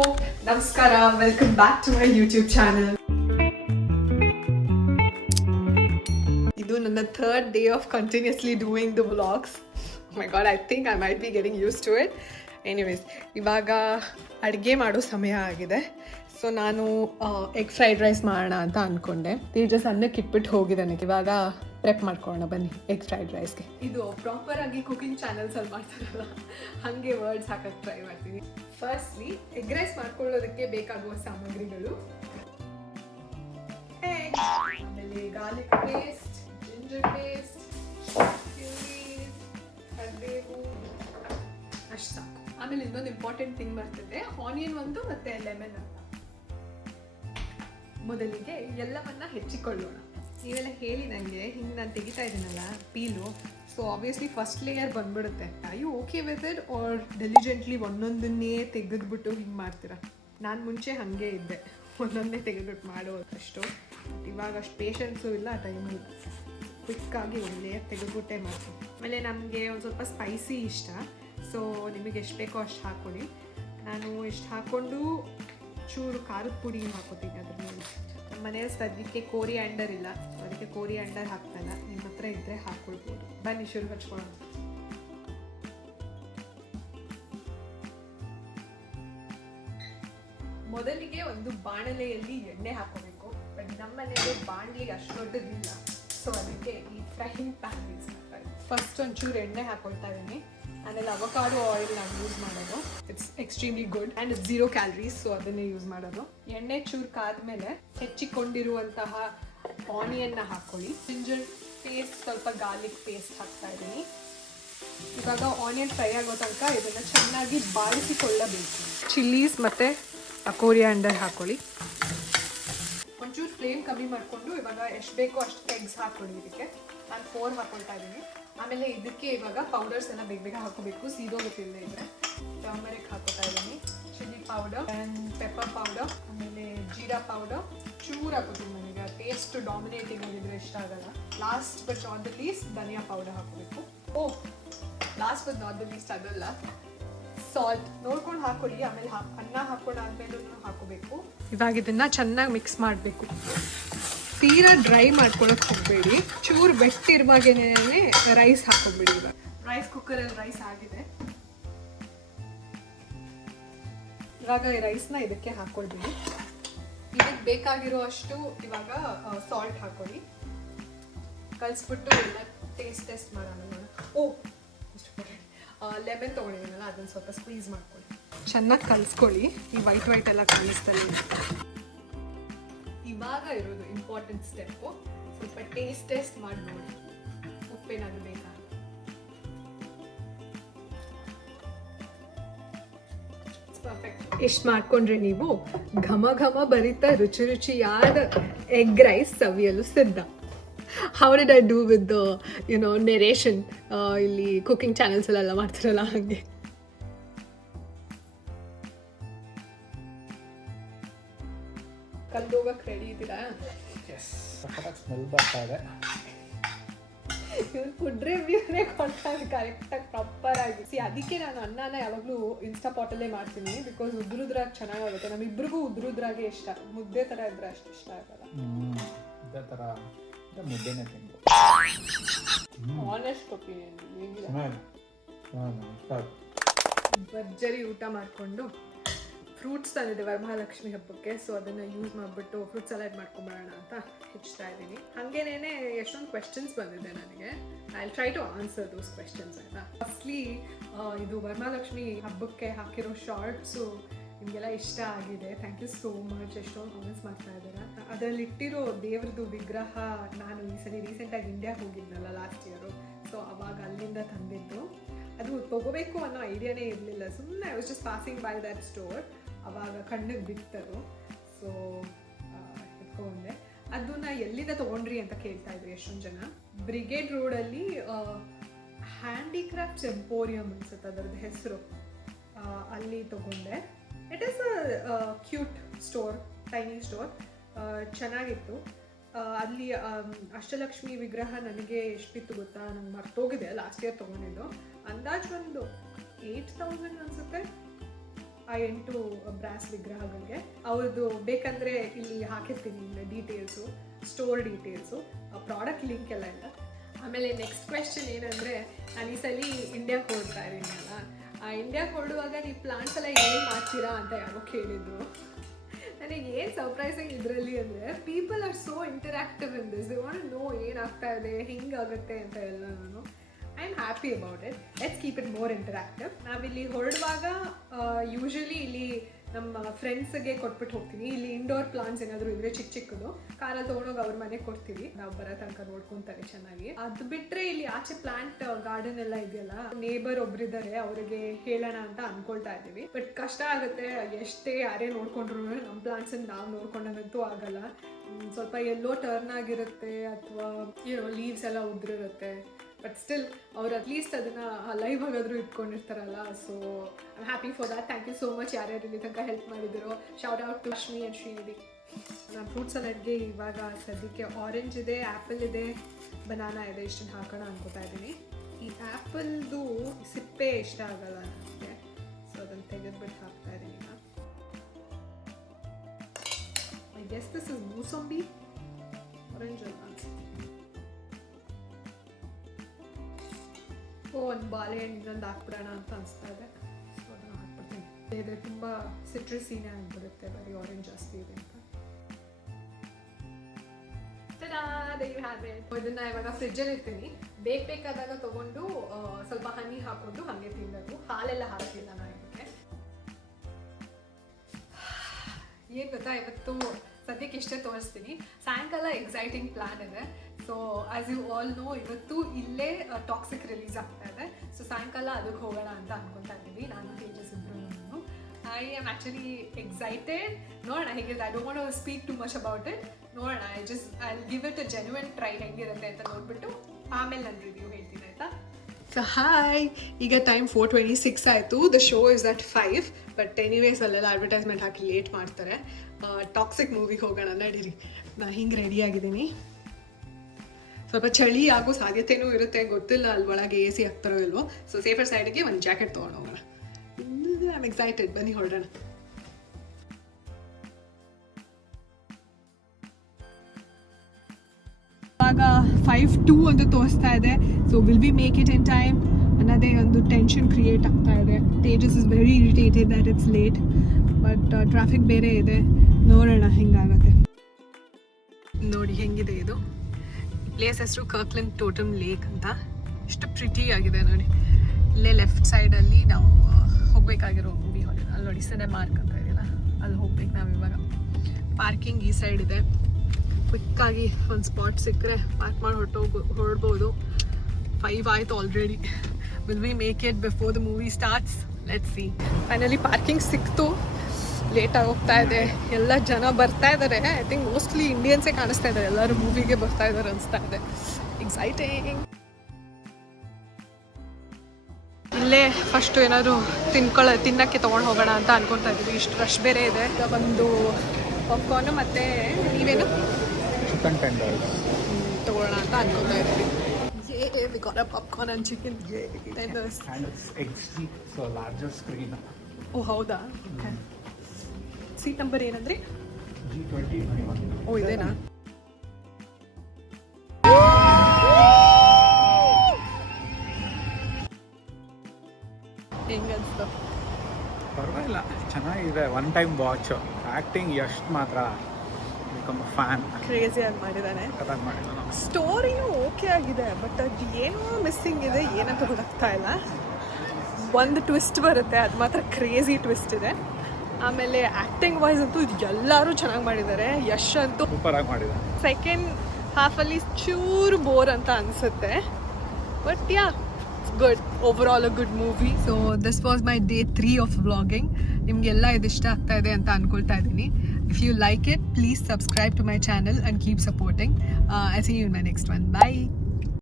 Namaskara, welcome back to my YouTube channel. This is the third day of continuously doing the vlogs. Oh my god, I think I might be getting used to it. Anyways, ಇವಾಗ ಅಡುಗೆ ಮಾಡೋ ಸಮಯ ಆಗಿದೆ. So ನಾನು egg fried rice ಮಾಡೋಣ ಅಂತ ಅಂದ್ಕೊಂಡೆ. ತೇಜಸ್ ಅನ್ನಕ್ಕೆ ಇಟ್ಬಿಟ್ಟು ಹೋಗಿದ್ದಾನೆ. ಇವಾಗ ಪ್ರೆಪ್ ಮಾಡ್ಕೊಳ್ಳೋಣ ಬನ್ನಿ ಎಗ್ ಫ್ರೈಡ್ ರೈಸ್ಗೆ. ಇದು ಪ್ರಾಪರ್ ಆಗಿ ಕುಕಿಂಗ್ ಚಾನಲ್ಸಲ್ಲಿ ಮಾಡ್ತಾರಲ್ಲ ಹಾಗೆ ವರ್ಡ್ಸ್ ಹಾಕಕ್ಕೆ ಟ್ರೈ ಮಾಡ್ತೀನಿ. ಫಸ್ಟ್ಲಿ ಎಗ್ ರೈಸ್ ಮಾಡ್ಕೊಳ್ಳೋದಕ್ಕೆ ಬೇಕಾಗುವ ಸಾಮಗ್ರಿಗಳು: ಎಗ್, ಆಮೇಲೆ ಗಾರ್ಲಿಕ್ ಪೇಸ್ಟ್, ಜಿಂಜರ್ ಪೇಸ್ಟ್, ಕರಿಬೇವು, ಅಷ್ಟು ಸಾಕು. ಆಮೇಲೆ ಇನ್ನೊಂದು ಇಂಪಾರ್ಟೆಂಟ್ ಥಿಂಗ್ ಬರ್ತದೆ, ಆನಿಯನ್ ಒಂದು ಮತ್ತೆ ಲೆಮನ್ ಅಂತ. ಮೊದಲಿಗೆ ಎಲ್ಲವನ್ನ ಹೆಚ್ಚಿಕೊಳ್ಳೋಣ. ನೀವೆಲ್ಲ ಹೇಳಿ ನನಗೆ ಹಿಂಗೆ ನಾನು ತೆಗಿತಾ ಇದ್ದೀನಲ್ಲ peel, so obviously first layer ಬಂದ್ಬಿಡುತ್ತೆ. I you okay with it are diligently ಒಂದೊಂದನ್ನೇ ತೆಗೆದ್ಬಿಟ್ಟು ಹಿಂಗೆ ಮಾಡ್ತೀರಾ? ನಾನು ಮುಂಚೆ ಹಾಗೆ ಇದ್ದೆ, ಒಂದೊಂದೇ ತೆಗೆದ್ಬಿಟ್ಟು ಮಾಡೋದಷ್ಟು. ಇವಾಗ ಅಷ್ಟು ಪೇಷನ್ಸು ಇಲ್ಲ, ಟೈಮು ಕ್ವಿಕ್ಕಾಗಿ ಒಳ್ಳೆಯ ತೆಗೆದ್ಬಿಟ್ಟೆ ಮಾಡ್ತೀನಿ. ಆಮೇಲೆ ನಮಗೆ ಒಂದು ಸ್ವಲ್ಪ ಸ್ಪೈಸಿ ಇಷ್ಟ, ಸೊ ನಿಮಗೆ ಎಷ್ಟು ಬೇಕೋ ಅಷ್ಟು ಹಾಕ್ಕೊಳ್ಳಿ. ನಾನು ಎಷ್ಟು ಹಾಕ್ಕೊಂಡು ಚೂರು ಖಾರದ ಪುಡಿ ಹಾಕೋತೀನಿ ಅದ್ರ ಮೇಲೆ. ನಮ್ಮ ಮನೆಯಲ್ಲಿ ಸದ್ಯಕ್ಕೆ ಕೋರಿಯಾಂಡರ್ ಇಲ್ಲ, ಅದಕ್ಕೆ ಕೋರಿಯಾಂಡರ್ ಹಾಕ್ತಾಯಿಲ್ಲ. ನಿಮ್ಮ ಹತ್ರ ಇದ್ದರೆ ಹಾಕ್ಕೊಳ್ಬೋದು. ಬನ್ನಿ ಶುರು ಹಚ್ಕೊಳ್ಳೋಣ. ಮೊದಲಿಗೆ ಒಂದು ಬಾಣಲೆಯಲ್ಲಿ ಎಣ್ಣೆ ಹಾಕೋಬೇಕು. ಬಟ್ ನಮ್ಮ ಮನೆಯಲ್ಲಿ ಬಾಣಲಿ ಅಷ್ಟು ದೊಡ್ಡದಿಲ್ಲ, ಸೊ ಅದಕ್ಕೆ ಈ ಫ್ರೈಯಿಂಗ್ ಪ್ಯಾನ್ ಯೂಸ್ ಮಾಡ್ತಾರೆ. ಫಸ್ಟ್ ಒಂಚೂರು ಎಣ್ಣೆ ಹಾಕೊಳ್ತಾ ಇದ್ದೀನಿ. ಆಮೇಲೆ ಅವಕಾಡೋ ಆಯಿಲ್ ನಾನು ಯೂಸ್ ಮಾಡೋದು. It's extremely good and it's 0 calories, so ಅದನ್ನೇ ಯೂಸ್ ಮಾಡೋದು. ಎಣ್ಣೆ ಚೂರು ಕಾದ್ಮೇಲೆ ಹೆಚ್ಚಿಕೊಂಡಿರುವಂತಹ ಆನಿಯನ್ನ ಹಾಕ್ಕೊಳ್ಳಿ. ಜಿಂಜರ್ ಪೇಸ್ಟ್, ಸ್ವಲ್ಪ ಗಾರ್ಲಿಕ್ ಪೇಸ್ಟ್ ಹಾಕ್ತಾ ಇದ್ದೀನಿ. ಇವಾಗ ಆನಿಯನ್ ಫ್ರೈ ಆಗೋ ತನಕ ಇದನ್ನು ಚೆನ್ನಾಗಿ ಬಾಡಿಸಿಕೊಳ್ಳಬೇಕು. ಚಿಲ್ಲೀಸ್ ಮತ್ತು ಕೋರಿಯಾಂಡರ್ ಹಾಕ್ಕೊಳ್ಳಿ. ಒಂಚೂರು ಫ್ಲೇಮ್ ಕಮ್ಮಿ ಮಾಡಿಕೊಂಡು ಇವಾಗ ಎಷ್ಟು ಬೇಕೋ ಅಷ್ಟು ಎಗ್ಸ್ ಹಾಕ್ಕೊಳ್ಳಿ. ಇದಕ್ಕೆ ನಾನು 4 ಹಾಕ್ಕೊಳ್ತಾ ಇದ್ದೀನಿ. ಆಮೇಲೆ ಇದಕ್ಕೆ ಇವಾಗ ಪೌಡರ್ಸ್ ಎಲ್ಲ ಬೇಗ ಬೇಗ ಹಾಕೋಬೇಕು, ಸೀದೋಗುತ್ತಿಲ್ಲದೆ ಇದ್ದರೆ. ಟರ್ಮರಿಕ್ ಹಾಕೋತಾ ಇದ್ದೀನಿ, chilli powder and pepper powder, ಆಮೇಲೆ ಜೀರಾ ಪೌಡರ್ ಚೂರು ಹಾಕೋತೀನಿ. ನನಗೆ ಟೇಸ್ಟ್ ಡಾಮಿನೇಟಿಂಗ್ ಆಗಿದ್ರೆ ಇಷ್ಟ ಆಗಲ್ಲ. Last but not the least ಧನಿಯಾ ಪೌಡರ್ ಹಾಕೋಬೇಕು. Last but not the least ಅದಲ್ಲ, ಸಾಲ್ಟ್ ನೋಡ್ಕೊಂಡು ಹಾಕೊಳ್ಳಿ. ಆಮೇಲೆ ಅನ್ನ ಹಾಕೊಂಡಾದ್ಮೇಲೂ ಹಾಕೋಬೇಕು. ಇವಾಗ ಇದನ್ನು ಚೆನ್ನಾಗಿ ಮಿಕ್ಸ್ ಮಾಡಬೇಕು. ತೀರಾ ಡ್ರೈ ಮಾಡ್ಕೊಳಕ್ಕೆ ಹೋಗಬೇಡಿ, ಚೂರು ಬೆಟ್ಟಿರುವಾಗೇನೆ ರೈಸ್ ಹಾಕೊಂಡ್ಬಿಡಿ. ಇವಾಗ ರೈಸ್ ಕುಕ್ಕರಲ್ಲಿ ರೈಸ್ ಆಗಿದೆ. ಇವಾಗ ಈ ರೈಸ್ನ ಇದಕ್ಕೆ ಹಾಕ್ಕೊಳ್ತೀನಿ. ಇದಕ್ಕೆ ಬೇಕಾಗಿರೋ ಅಷ್ಟು ಇವಾಗ ಸಾಲ್ಟ್ ಹಾಕೊಳ್ಳಿ. ಕಲಿಸ್ಬಿಟ್ಟು ಎಲ್ಲ ಟೇಸ್ಟ್ ಮಾಡೋಣ. ಲೆಮನ್ ತೊಗೊಂಡಿದ್ದೀನಲ್ಲ ಅದನ್ನು ಸ್ವಲ್ಪ ಸ್ಕ್ವೀಸ್ ಮಾಡ್ಕೊಳ್ಳಿ. ಚೆನ್ನಾಗಿ ಕಲಿಸ್ಕೊಳ್ಳಿ. ಈ ವೈಟ್ ಎಲ್ಲ ಕಾಣಿಸ್ತಾನೆ. ಇವಾಗ ಇರೋದು ಇಂಪಾರ್ಟೆಂಟ್ ಸ್ಟೆಪ್ಪು, ಸ್ವಲ್ಪ ಟೇಸ್ಟ್ ಮಾಡಿ ನೋಡಿ, ಉಪ್ಪೇನಾದ್ರು ಬೇಕಾ. ಪರ್ಫೆಕ್ಟ್. ಎಷ್ಟು ಮಾಡ್ಕೊಂಡ್ರೆ ನೀವು ಘಮ ಘಮ ಭರಿತ ರುಚಿಯಾದ ಎಗ್ ರೈಸ್ ಸವಿಯಲು ಸಿದ್ಧ. How did I do with the narration? ಇಲ್ಲಿ ಕುಕಿಂಗ್ ಚಾನೆಲ್ಸಲ್ಲೆಲ್ಲ ಮಾಡ್ತಾರಲ್ಲ ಹಾಗೆ. ಕಲ್ದೋಗಕ್ಕೆ ರೆಡಿ ಇದ್ದೀರಾ? ಸ್ಮೆಲ್ ಬರ್ತಾ ಇದೆ. ಇವ್ರು ಫುಡ್ ರಿವ್ಯೂನೇ ಕೊಡ್ತಾರೆ ಕರೆಕ್ಟಾಗಿ ಪ್ರಾಪರಾಗಿ. ಅದಕ್ಕೆ ನಾನು ಅನ್ನನ ಯಾವಾಗಲೂ ಇನ್ಸ್ಟಾ ಪಾಟಲ್ಲೇ ಮಾಡ್ತೀನಿ, ಬಿಕಾಸ್ ಉದ್ರುದ್ರಾಗಿ ಚೆನ್ನಾಗಾಗುತ್ತೆ. ನಮ್ಮಿಬ್ರಿಗೂ ಉದ್ರುದ್ರಾಗೆ ಇಷ್ಟ. ಮುದ್ದೆ ಥರ ಇದ್ರೆ ಅಷ್ಟು ಇಷ್ಟ ಆಗಲ್ಲ. ಇದೇ ಥರ ಮುದ್ದೆನೇ ತಿಂದು ಆನೆಸ್ಟ್ ಒಪಿನಿಯನ್. ಭರ್ಜರಿ ಊಟ ಮಾಡಿಕೊಂಡು ಫ್ರೂಟ್ಸ್ ತಂದಿದೆ ವರಮಹಾಲಕ್ಷ್ಮಿ ಹಬ್ಬಕ್ಕೆ, ಸೊ ಅದನ್ನು ಯೂಸ್ ಮಾಡಿಬಿಟ್ಟು ಫ್ರೂಟ್ ಸಲಾಡ್ ಮಾಡ್ಕೊಂಬರೋಣ ಅಂತ ಹೆಚ್ಚುತ್ತಾ ಇದ್ದೀನಿ. ಹಾಗೇನೇ ಎಷ್ಟೊಂದು ಕ್ವೆಶನ್ಸ್ ಬಂದಿದೆ ನನಗೆ. I will try to answer those questions ಆಯಿತಾ. ಫಸ್ಟ್ಲಿ ಇದು ವರಮಹಾಲಕ್ಷ್ಮಿ ಹಬ್ಬಕ್ಕೆ ಹಾಕಿರೋ ಶಾರ್ಟ್ಸು ನಿಮಗೆಲ್ಲ ಇಷ್ಟ ಆಗಿದೆ. Thank you so much. ಎಷ್ಟೊಂದು ಕಾಮೆಂಟ್ಸ್ ಮಾಡ್ತಾ ಇದ್ದಾರೆ. ಅದರಲ್ಲಿ ಇಟ್ಟಿರೋ ದೇವ್ರದ್ದು ವಿಗ್ರಹ ನಾನು ಈ ಸಲ ರೀಸೆಂಟಾಗಿ ಇಂಡಿಯಾಗೆ ಹೋಗಿದ್ನಲ್ಲ ಲಾಸ್ಟ್ ಇಯರು, ಸೊ ಅವಾಗ ಅಲ್ಲಿಂದ ತಂದಿದ್ದು. ಅದು ತೊಗೋಬೇಕು ಅನ್ನೋ ಐಡಿಯಾನೇ ಇರಲಿಲ್ಲ, ಸುಮ್ಮನೆ I was just passing by that store. ಅವಾಗ ಕಣ್ಣಿಗೆ ಬಿತ್ತದು, ಸೊ ಇಟ್ಕೊಂಡೆ. ಅದನ್ನ ಎಲ್ಲಿಂದ ತೊಗೊಂಡ್ರಿ ಅಂತ ಕೇಳ್ತಾ ಇದ್ರಿ ಎಷ್ಟೊಂದು ಜನ. ಬ್ರಿಗೇಡ್ ರೋಡಲ್ಲಿ ಹ್ಯಾಂಡಿಕ್ರಾಫ್ಟ್ಸ್ ಎಂಪೋರಿಯಂ ಅನ್ಸುತ್ತೆ ಅದರದ್ದು ಹೆಸರು, ಅಲ್ಲಿ ತೊಗೊಂಡೆ. It is a cute store, tiny store, ಚೆನ್ನಾಗಿತ್ತು. ಅಲ್ಲಿ ಅಷ್ಟಲಕ್ಷ್ಮಿ ವಿಗ್ರಹ ನನಗೆ ಎಷ್ಟಿತ್ತು ಗೊತ್ತಾ, ನಂಗೆ ಮರ್ತೋಗಿದೆ, ಲಾಸ್ಟ್ ಇಯರ್ ತೊಗೊಂಡಿದ್ದು. ಅಂದಾಜು ಒಂದು 8,000 ಅನಿಸುತ್ತೆ. ಆ 8 ಬ್ರಾಸ್ ವಿಗ್ರಹಗಳಿಗೆ ಅವ್ರದ್ದು ಬೇಕಂದ್ರೆ ಇಲ್ಲಿ ಹಾಕಿರ್ತೀನಿ details, store details, product link ಎಲ್ಲ ಇಲ್ಲ. ಆಮೇಲೆ ನೆಕ್ಸ್ಟ್ ಕ್ವೆಶ್ಚನ್ ಏನಂದರೆ, ನಾನು ಈ ಸಲ ಇಂಡಿಯಾಗೆ ಹೊರಡ್ತಾ ಇದ್ದೀನಿ ಅಲ್ಲ, ಆ ಇಂಡಿಯಾಗೆ ಹೊರಡುವಾಗ ನೀವು ಪ್ಲಾನ್ಸ್ ಎಲ್ಲ ಏನು ಮಾಡ್ತೀರಾ ಅಂತ ಯಾರೋ ಕೇಳಿದ್ರು. ನನಗೆ ಏನು ಸರ್ಪ್ರೈಸಿಂಗ್ ಇದರಲ್ಲಿ ಅಂದರೆ, people are so interactive in this. They want know ಏನಾಗ್ತಾ ಇದೆ, ಹಿಂಗಾಗುತ್ತೆ ಅಂತ ಎಲ್ಲ. ನಾನು I am happy about it. Let's keep it more interactive. ನಾವಿಲ್ಲಿ ಹೊರಡುವಾಗ ಯೂಶಲಿ ಇಲ್ಲಿ ನಮ್ಮ ಫ್ರೆಂಡ್ಸ್ಗೆ ಕೊಟ್ಬಿಟ್ಟು ಹೋಗ್ತೀನಿ. ಇಲ್ಲಿ ಇಂಡೋರ್ ಪ್ಲಾಂಟ್ಸ್ ಏನಾದರೂ ಇದ್ರೆ ಚಿಕ್ಕದು ಕಾರಲ್ಲಿ ತೊಗೊಂಡೋಗಿ ಅವ್ರ ಮನೆಗೆ ಕೊಡ್ತೀವಿ. ನಾವು ಬರೋ ತನಕ ನೋಡ್ಕೊತಾರೆ ಚೆನ್ನಾಗಿ. ಅದು ಬಿಟ್ಟರೆ ಇಲ್ಲಿ ಆಚೆ ಪ್ಲಾಂಟ್ ಗಾರ್ಡನ್ ಎಲ್ಲ ಇದೆಯಲ್ಲ, ನೇಬರ್ ಒಬ್ರಿದ್ದಾರೆ, ಅವರಿಗೆ ಹೇಳೋಣ ಅಂತ ಅನ್ಕೊಳ್ತಾ ಇದ್ದೀವಿ. ಬಟ್ ಕಷ್ಟ ಆಗುತ್ತೆ, ಎಷ್ಟೇ ಯಾರೇ ನೋಡ್ಕೊಂಡ್ರು ನಮ್ಮ ಪ್ಲಾಂಟ್ಸನ್ನು ನಾವು ನೋಡ್ಕೊಂಡಂತೂ ಆಗಲ್ಲ. ಸ್ವಲ್ಪ ಎಲ್ಲೋ ಟರ್ನ್ ಆಗಿರುತ್ತೆ ಅಥವಾ ಲೀವ್ಸ್ ಎಲ್ಲ ಉದ್ರಿರುತ್ತೆ. ಬಟ್ ಸ್ಟಿಲ್ ಅವ್ರು ಅಟ್ಲೀಸ್ಟ್ ಅದನ್ನು ಲೈವ್ ಆಗಾದರೂ ಇಟ್ಕೊಂಡಿರ್ತಾರಲ್ಲ. So I am happy for that. Thank you so much ಯಾರ್ಯಾರು ಇಲ್ಲಿ ತನಕ ಹೆಲ್ಪ್ ಮಾಡಿದ್ರು. Shout out to Lakshmi and Shrinidhi. ನಾನು ಫ್ರೂಟ್ ಸಲಾಡ್ಗೆ ಇವಾಗ ಸದ್ಯಕ್ಕೆ ಆರೆಂಜ್ ಇದೆ, ಆ್ಯಪಲ್ ಇದೆ, ಬನಾನಾ ಇದೆ, ಇಷ್ಟನ್ನು ಹಾಕೋಣ ಅನ್ಕೋತಾ ಇದ್ದೀನಿ. ಈ ಆ್ಯಪಲ್ದು ಸಿಪ್ಪೆ ಇಷ್ಟ ಆಗಲ್ಲ ನನಗೆ, ಸೊ ಅದನ್ನು ತೆಗೆದ್ಬಿಟ್ಟು ಹಾಕ್ತಾ ಇದ್ದೀನಿ. I guess this is mosambi, orange ಅಲ್ಲ. ಒಂದು ಬಾಳೆಹಣ್ಣು ಹಾಕ್ಬಿಡೋಣ ಅಂತ ಅನಿಸ್ತಾ ಇದೆ, ಸೊ ಅದನ್ನು ಹಾಕ್ಬಿಡ್ತೀನಿ. ಇದು ತುಂಬ ಸಿಟ್ರಸೀನೇ ಆಗಿಬಿಡುತ್ತೆ, ಬರೀ ಆರೆಂಜ್ ಜಾಸ್ತಿ ಇದೆ ಅಂತ. ಇದನ್ನ ಇವಾಗ ಫ್ರಿಜ್ಜಲ್ಲಿ ಇರ್ತೀನಿ. ಬೇಕಾದಾಗ ತಗೊಂಡು ಸ್ವಲ್ಪ ಹನಿ ಹಾಕೊಂಡು ಹಾಗೆ ತಿನ್ನೋದು. ಹಾಲೆಲ್ಲ ಹಾಕಿಲ್ಲ ನಾನು ಇದಕ್ಕೆ. ಏನು ಗೊತ್ತಾ, ಇವತ್ತು ಸದ್ಯಕ್ಕೆ ಇಷ್ಟೇ ತೋರಿಸ್ತೀನಿ. ಸಾಯಂಕಾಲ ಎಕ್ಸೈಟಿಂಗ್ ಪ್ಲಾನ್ ಇದೆ. So as you all know, ಇವತ್ತು ಇಲ್ಲೇ ಟಾಕ್ಸಿಕ್ ರಿಲೀಸ್ ಆಗ್ತಾ ಇದೆ. ಸೊ ಸಾಯಂಕಾಲ ಅದಕ್ಕೆ ಹೋಗೋಣ ಅಂತ ಅನ್ಕೊತಾ ಇದ್ದೀವಿ, ನಾನು ತೇಜಸ್ ಇಬ್ಬರು. I am actually excited. ನೋಡೋಣ ಹೇಗಿದೆ. I don't want to speak too much about it. ನೋಡೋಣ, I give it a genuine try ಹೆಂಗಿರುತ್ತೆ ಅಂತ ನೋಡ್ಬಿಟ್ಟು ಆಮೇಲೆ ನಾನು ರಿವ್ಯೂ ಹೇಳ್ತೀನಿ, ಆಯಿತಾ? ಸೊ ಹಾಯ್, ಈಗ ಟೈಮ್ 4:26 ಆಯಿತು. The show is at 5. But anyways ಅಲ್ಲೆಲ್ಲ ಅಡ್ವರ್ಟೈಸ್ಮೆಂಟ್ ಹಾಕಿ ಲೇಟ್ ಮಾಡ್ತಾರೆ. ಟಾಕ್ಸಿಕ್ ಮೂವಿಗೆ ಹೋಗೋಣ ನಡೀರಿ. ನಾನು ಹಿಂಗೆ ರೆಡಿಯಾಗಿದ್ದೀನಿ. ಸ್ವಲ್ಪ ಚಳಿ ಆಗೋ ಸಾಧ್ಯತೆಯೂ ಇರುತ್ತೆ, ಗೊತ್ತಿಲ್ಲ ಅಲ್ಲಿ ಒಳಗೆ AC ಹಾಕ್ತಾರೋ ಇಲ್ವೋ. ಸೊ ಸೇಫರ್ ಸೈಡ್ಗೆ ಒಂದು ಜಾಕೆಟ್ ತೊಗೊಂಡು ಹೋಗೋಣ. I am excited. ಬನ್ನಿ ಹೊರಡೋಣ. ಇವಾಗ 5:02 ಅಂತ ತೋರಿಸ್ತಾ ಇದೆ. So will we make it in time ಅನ್ನೋದೇ ಒಂದು ಟೆನ್ಷನ್ ಕ್ರಿಯೇಟ್ ಆಗ್ತಾ ಇದೆ. Tejas is very irritated that it's late. But traffic ಬೇರೆ ಇದೆ, ನೋಡೋಣ ಹೆಂಗಾಗುತ್ತೆ. ನೋಡಿ ಹೆಂಗಿದೆ ಇದು ಪ್ಲೇಸ್. ಹೆಸರು ಕರ್ಕ್ಲೆಂಡ್ ಟೋಟಮ್ ಲೇಕ್ ಅಂತ. ಎಷ್ಟು ಪ್ರಿಟಿ ಆಗಿದೆ ನೋಡಿ. ಇಲ್ಲೇ ಲೆಫ್ಟ್ ಸೈಡಲ್ಲಿ ನಾವು ಹೋಗಬೇಕಾಗಿರೋ ಮೂವಿ ಹಾಲ್ ಅಲ್ಲಿ ನೋಡಿ, ಸಿನೆಮಾರ್ಕ್ ಅಂತ ಇದೆಯಲ್ಲ, ಅಲ್ಲಿ ಹೋಗ್ಬೇಕು ನಾವು ಇವಾಗ. ಪಾರ್ಕಿಂಗ್ ಈ ಸೈಡ್ ಇದೆ. ಕ್ವಿಕ್ಕಾಗಿ ಒಂದು ಸ್ಪಾಟ್ ಸಿಕ್ಕರೆ ಪಾರ್ಕ್ ಮಾಡಿ ಹೊರಡ್ಬೋದು. 5 ಆಯಿತು already. Will we make it before the movie starts? Let's see. Finally parking ಸಿಕ್ತು. ಲೇಟಾಗಿ ಹೋಗ್ತಾ ಇದೆ, ಎಲ್ಲ ಜನ ಬರ್ತಾ ಇದ್ದಾರೆ. ಐ ಥಿಂಕ್ ಮೋಸ್ಟ್ಲಿ ಇಂಡಿಯನ್ಸೇ ಕಾಣಿಸ್ತಾ ಇದ್ದಾರೆ, ಎಲ್ಲರೂ ಮೂವಿಗೆ ಬರ್ತಾ ಇದ್ದಾರೆ ಅನಿಸ್ತಾ ಇದೆ. ಎಕ್ಸೈಟಿಂಗ್. ಇಲ್ಲೇ ಫಸ್ಟು ಏನಾದರೂ ತಿನ್ನಕ್ಕೆ ತೊಗೊಂಡು ಹೋಗೋಣ ಅಂತ ಅನ್ಕೊತಾ ಇದ್ದೀವಿ. ಇಷ್ಟು ರಶ್ ಬೇರೆ ಇದೆ. ಒಂದು ಪಾಪ್ಕಾರ್ನು ಮತ್ತು ನೀವೇನು ಚಿಕನ್ ಟೆಂಡರ್ಸ್ ತೊಗೊಳ್ಳೋಣ ಅಂತ ಅನ್ಕೊತಾ ಇದ್ದೀವಿ. We got a popcorn and chicken tenders. And it's XG, so larger screen. ಓ ಹೌದಾ? ಸೀಟ್ ನಂಬರ್ ಏನಂದ್ರೆ G20. ಓ ಇದೇನಾ? ಹೆಂಗನ್ಸ್ತು? ಪರವಾಗಿಲ್ಲ, ಚೆನ್ನಾಗಿದೆ. One time watch. ಆ್ಯಕ್ಟಿಂಗ್ ಎಷ್ಟು ಮಾತ್ರ ಬಿಕಮ್ ಫ್ಯಾನ್. ಕ್ರೇಜಿಯಾಗಿ ಮಾಡಿದ್ದಾನೆ. ಕರೆಕ್ಟ್ ಮಾಡಿದ್ದಾನೆ. ಸ್ಟೋರಿನೂ ಓಕೆ ಆಗಿದೆ, ಬಟ್ ಅದು ಏನೋ ಮಿಸ್ಸಿಂಗ್ ಇದೆ, ಏನಂತ ಗೊತ್ತಾಗ್ತಾ ಇಲ್ಲ. ಒಂದು ಟ್ವಿಸ್ಟ್ ಬರುತ್ತೆ, ಅದು ಮಾತ್ರ ಕ್ರೇಜಿ ಟ್ವಿಸ್ಟ್ ಇದೆ. ಆಮೇಲೆ ಆ್ಯಕ್ಟಿಂಗ್ ವೈಸ್ ಅಂತೂ ಎಲ್ಲರೂ ಚೆನ್ನಾಗಿ ಮಾಡಿದ್ದಾರೆ. ಯಶ್ ಅಂತೂ ಸೂಪರಾಗಿ ಮಾಡಿದ್ದಾರೆ. ಸೆಕೆಂಡ್ ಹಾಫಲ್ಲಿ ಚೂರು ಬೋರ್ ಅಂತ ಅನಿಸುತ್ತೆ, but yeah good. Over a good movie. So this was my day 3 of vlogging. ನಿಮಗೆಲ್ಲ ಇದು ಇಷ್ಟ ಆಗ್ತಾ ಇದೆ ಅಂತ ಅಂದ್ಕೊಳ್ತಾ ಇದ್ದೀನಿ. If you like it, please subscribe to my channel and keep supporting. I see you in my next one. Bye.